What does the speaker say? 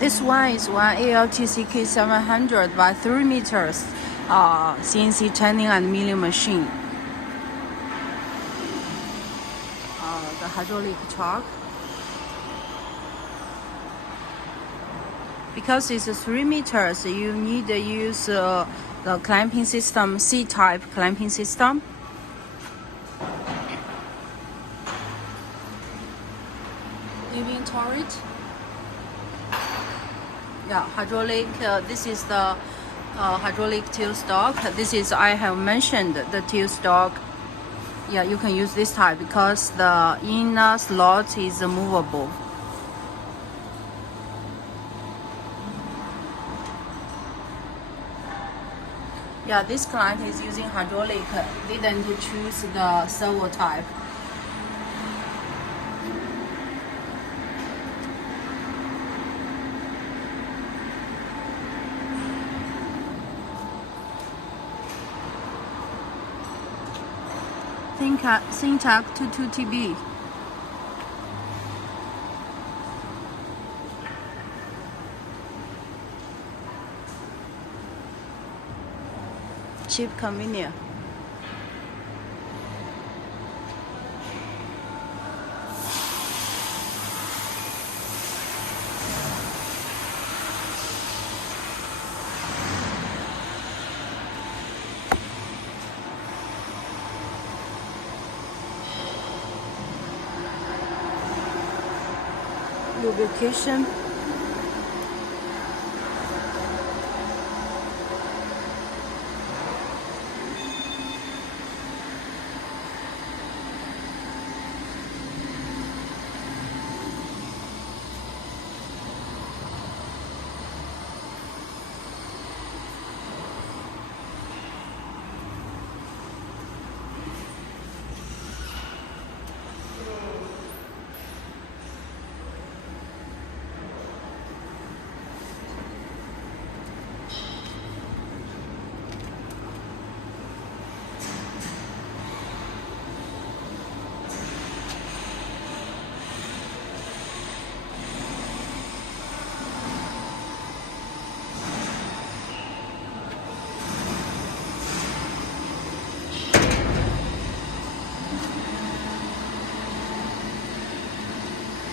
This one is one TCK700 by 3 meters CNC turning and milling machine. The hydraulic chuck. Because it's 3 meters, you need to use the clamping system, C-type clamping system. Inventory. Yeah, hydraulic. This is the hydraulic tail stock. This is, I have mentioned, the tail stock. Yeah, you can use this type because the inner slot is movable. Yeah, this client is using hydraulic. Didn't choose the servo type. TCK 22TB. Cheap, convenient. Lubrication.